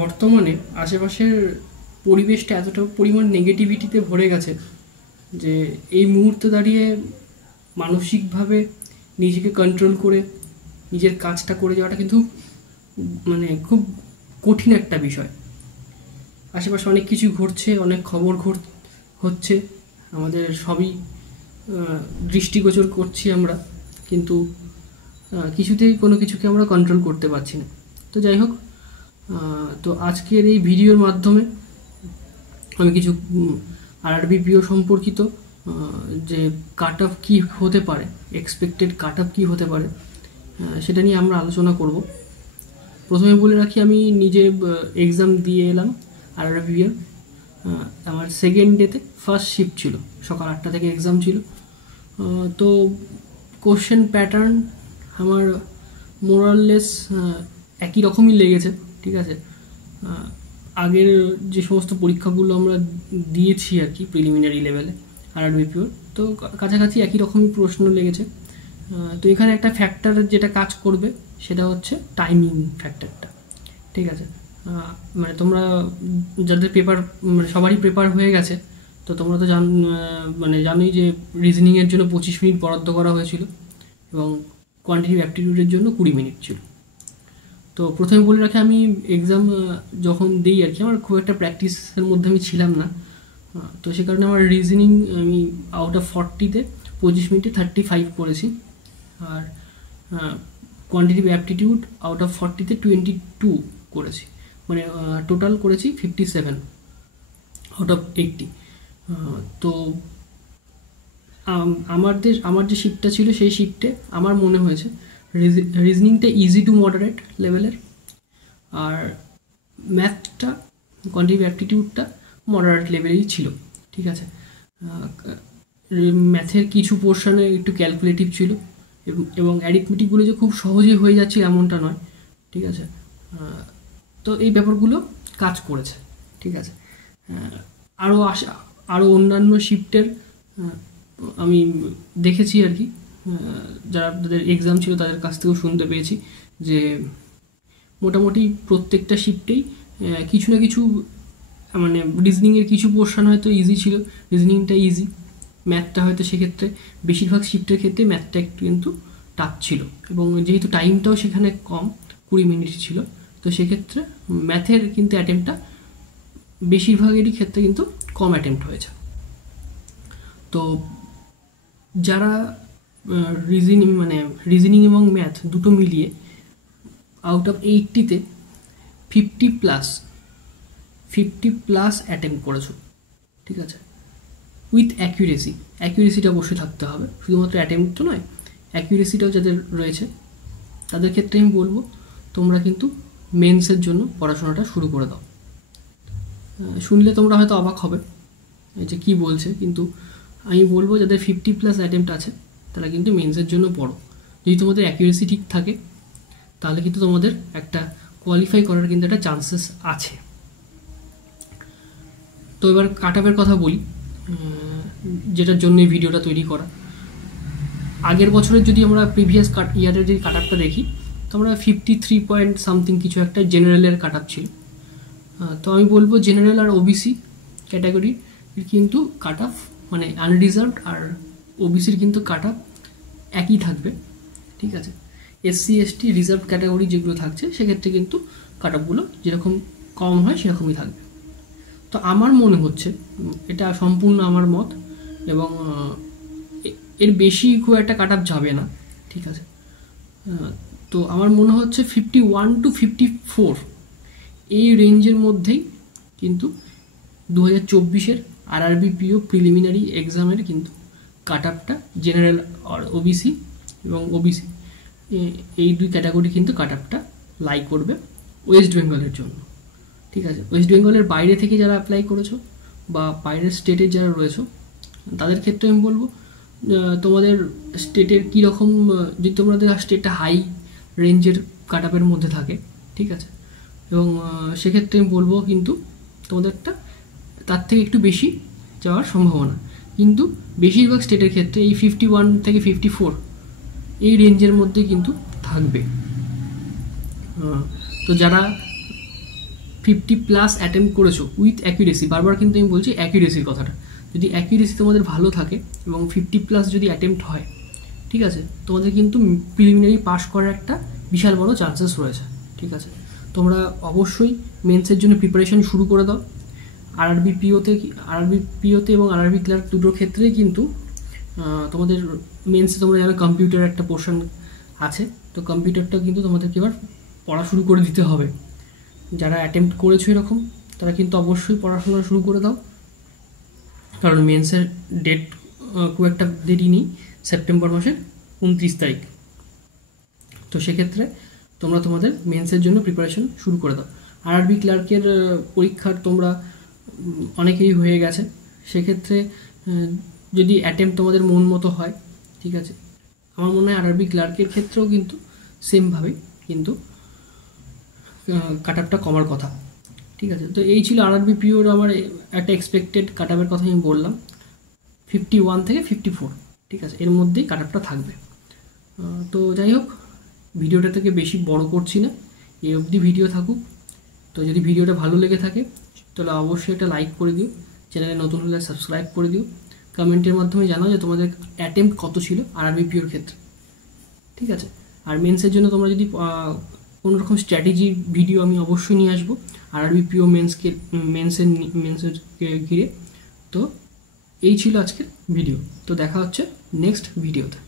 বর্তমানে আশেপাশের পরিবেশটা এতটা পরিমাণ নেগেটিভিটিতে ভরে গেছে যে এই মুহূর্তে দাঁড়িয়ে মানসিকভাবে নিজেকে কন্ট্রোল করে নিজের কাজটা করে যাওয়াটা কিন্তু খুব কঠিন একটা বিষয়। আশেপাশে অনেক কিছু ঘটছে, অনেক খবর হচ্ছে, আমাদের সবই দৃষ্টিগোচর করছি আমরা, কিন্তু কিছুতেই কোনো কিছুকে আমরা কন্ট্রোল করতে পারছি না। তো যাই হোক, তো আজকের এই ভিডিওর মাধ্যমে আমি কিছু আরআরবিপিও সম্পর্কিত যে কাট অফ কী হতে পারে, এক্সপেক্টেড কাট অফ কী হতে পারে, সেটা নিয়ে আমরা আলোচনা করব। প্রথমে বলে রাখি, আমি নিজে এক্সাম দিয়ে এলাম আরআরবিপিওর। আমার সেকেন্ড ডেতে ফার্স্ট শিফট ছিল, সকাল 8টা থেকে এক্সাম ছিল। তো কোশ্চেন প্যাটার্ন আমার মোরাললেস একই রকমই লেগেছে, ঠিক আছে। আগের যে সমস্ত পরীক্ষাগুলো আমরা দিয়েছি আর কি প্রিলিমিনারি লেভেলে আরআরবিপিওর, তো কাছাকাছি একই রকমই প্রশ্ন লেগেছে। তো এখানে একটা ফ্যাক্টর যেটা কাজ করবে সেটা হচ্ছে টাইমিং ফ্যাক্টরটা, ঠিক আছে। তোমরা যাদের পেপার সবারই পেপার হয়ে গেছে, তো তোমরা তো জানোই যে রিজনিংয়ের জন্য 25 মিনিট বরাদ্দ করা হয়েছিল এবং কোয়ান্টিটিভ অ্যাপটিটিউডের জন্য 20 মিনিট ছিল। তো প্রথমে বলে রাখি, আমি এক্সাম যখন দিই আর কি, আমার খুব একটা প্র্যাকটিসের মধ্যে আমি ছিলাম না। তো সে কারণে আমার রিজনিং আমি আউট অফ 40-তে 25 মিনিটে 35 করেছি, আর কোয়ান্টিটিভ অ্যাপটিটিউড আউট অফ 40-তে 22 করেছি, টোটাল করেছি 57 আউট অফ 80। তো আমার যে শিফটটা ছিল সেই শিফটে আমার মনে হয়েছে রিজনিংটা ইজি টু মডারেট লেভেলের, আর ম্যাথটা কোয়ান্টিটিভ অ্যাপটিটিউডটা মডারেট লেভেলেরই ছিল, ঠিক আছে। ম্যাথের কিছু পোর্শনে একটু ক্যালকুলেটিভ ছিল এবং অ্যারিথমেটিকগুলো যে খুব সহজেই হয়ে যাচ্ছে এমনটা নয়, ঠিক আছে। তো এই ব্যাপারগুলো কাজ করেছে, ঠিক আছে। আরও অন্যান্য শিফটের আমি দেখেছি আর কি, যাদের এক্সাম ছিল তাদের কাছ থেকেও শুনতে পেয়েছি যে মোটামুটি প্রত্যেকটা শিফটেই কিছু না কিছু রিজনিংয়ের কিছু পোর্শন হয়তো ইজি ছিল, রিজনিংটা ইজি, ম্যাথটা হয়তো সেক্ষেত্রে বেশিরভাগ শিফটের ক্ষেত্রে ম্যাথটা একটু কিন্তু টাফ ছিল, এবং যেহেতু টাইমটাও সেখানে কম 20 মিনিট ছিল, তো সেক্ষেত্রে ম্যাথের কিন্তু অ্যাটেম্পটা বেশিরভাগেরই ক্ষেত্রে কিন্তু কম অ্যাটেম্প্ট হয়েছে। তো যারা রিজনিং এবং ম্যাথ দুটো মিলিয়ে আউট অফ 80-তে 50+ অ্যাটেম্প্ট করেছো, ঠিক আছে, উইথ অ্যাকিউরেসিটা অবশ্যই থাকতে হবে, শুধুমাত্র অ্যাটেম্প্ট তো নয়, অ্যাকিউরেসিটাও যাদের রয়েছে তাদের ক্ষেত্রে আমি বলবো তোমরা কিন্তু মেন্সের জন্য পড়াশোনাটা শুরু করে দাও। শুনলে তোমরা হয়তো অবাক হবে যে কী বলছে, কিন্তু আমি বলবো যাদের 50+ অ্যাটেম্প্ট আছে তারা কিন্তু মেন্সের জন্য পড়ো। যদি তোমাদের অ্যাকিউরেসি ঠিক থাকে তাহলে কিন্তু তোমাদের একটা কোয়ালিফাই করার কিন্তু একটা চান্সেস আছে। তো এবার কাট অফের কথা বলি, যেটার জন্য এই ভিডিওটা তৈরি করা। আগের বছরের যদি আমরা প্রিভিয়াস ইয়ারের যদি কাট অফটা দেখি, তো আমরা 53 পয়েন্ট সামথিং কিছু একটা জেনারেলের কাট অফ ছিল। তো আমি বলবো জেনারেল আর ওবিসি ক্যাটাগরির কিন্তু কাট অফ আনরিজার্ভড আর ওবিসির কিন্তু কাট অফ একই থাকবে, ঠিক আছে। এসসি এসটি রিজার্ভ ক্যাটাগরি যেগুলো থাকছে সেক্ষেত্রে কিন্তু কাট অফগুলো যেরকম কম হয় সেরকমই থাকবে। তো আমার মনে হচ্ছে, এটা সম্পূর্ণ আমার মত, এবং এর বেশি খুব একটা কাট অফ যাবে না, ঠিক আছে। তো আমার মনে হচ্ছে 51 to 54 এই রেঞ্জের মধ্যেই কিন্তু 2024-এর আরআরবিপিও প্রিলিমিনারি এক্সামের কিন্তু কাট অফটা জেনারেল আর ওবিসি এবং ওবিসি এই দুই ক্যাটাগরি কিন্তু কাট অফটা লাই করবে ওয়েস্ট বেঙ্গলের জন্য, ঠিক আছে। ওয়েস্ট বেঙ্গলের বাইরে থেকে যারা অ্যাপ্লাই করেছো বা বাইরের স্টেটের যারা রয়েছো তাদের ক্ষেত্রে আমি বলবো তোমাদের স্টেটের কীরকম, যদি তোমাদের স্টেটটা হাই রেঞ্জের কাট অফের মধ্যে থাকে, ঠিক আছে, এবং সেক্ষেত্রে আমি বলবো কিন্তু তোমাদের একটা তার থেকে একটু বেশি যাওয়ার সম্ভাবনা, কিন্তু বেশিরভাগ স্টেটের ক্ষেত্রে এই 51 থেকে 54 এই রেঞ্জের মধ্যে কিন্তু থাকবে। তো যারা 50+ অ্যাটেম্প্ট করেছো উইথ অ্যাকিউরেসি, বারবার কিন্তু আমি বলছি অ্যাকিউরেসির কথাটা, যদি অ্যাকিউরেসি তোমাদের ভালো থাকে এবং 50+ যদি অ্যাটেম্প্ট হয়, ঠিক আছে, তোমাদের কিন্তু প্রিলিমিনারি পাস করার একটা বিশাল বড় চান্সেস রয়েছে। ঠিক আছে, তোমরা অবশ্যই মেন্সের জন্য প্রিপারেশন শুরু করে দাও। আরআরবি পিওতে এবং আরআরবি ক্লার্ক দুটোর ক্ষেত্রেই কিন্তু তোমাদের মেন্সে তোমরা জানো কম্পিউটার একটা পোর্শন আছে, তো কম্পিউটারটা কিন্তু তোমাদেরকে এবার পড়া শুরু করে দিতে হবে। যারা অ্যাটেম্প্ট করেছো এরকম তারা কিন্তু অবশ্যই পড়াশোনা শুরু করে দাও, কারণ মেন্সের ডেট খুব একটা দেরি নেই, সেপ্টেম্বর মাসের 29 তারিখ। তো সেক্ষেত্রে তোমরা তোমাদের মেন্সের জন্য প্রিপারেশন শুরু করে দাও। আরআরবি ক্লার্কের পরীক্ষার তোমরা অনেকেই হয়ে গেছে, সেক্ষেত্রে যদি অ্যাটেম্প্ট তোমাদের মন মতো হয়, ঠিক আছে, আমার মনে হয় আরআরবি ক্লার্কের ক্ষেত্রেও কিন্তু সেমভাবে কিন্তু কাট আপটা কমার কথা। ঠিক আছে, তো এই ছিল আরআরবি পিওর আমার একটা এক্সপেক্টেড কাট আপের কথা আমি বললাম, 51 থেকে 54। ঠিক আছে, এর মধ্যেই কাট আপটা থাকবে। তো যাই হোক, ভিডিওটা থেকে বেশি বড় করছি না, এই অবধি ভিডিও থাকুক। তো যদি ভিডিওটা ভালো লেগে থাকে তাহলে অবশ্যই একটা লাইক করে দিও, চ্যানেলে নতুন হলে সাবস্ক্রাইব করে দিও, কমেন্টের মাধ্যমে জানাও যে তোমাদের অ্যাটেম্প্ট কত ছিল আরআরবি পিওর ক্ষেত্রে। ঠিক আছে, আর মেন্সের জন্য তোমরা যদি কোনো রকম স্ট্র্যাটেজি ভিডিও আমি অবশ্যই নিয়ে আসবো আরআরবি পিও মেন্সের ঘিরে। তো এই ছিল আজকের ভিডিও, তো দেখা হচ্ছে নেক্সট ভিডিওতে।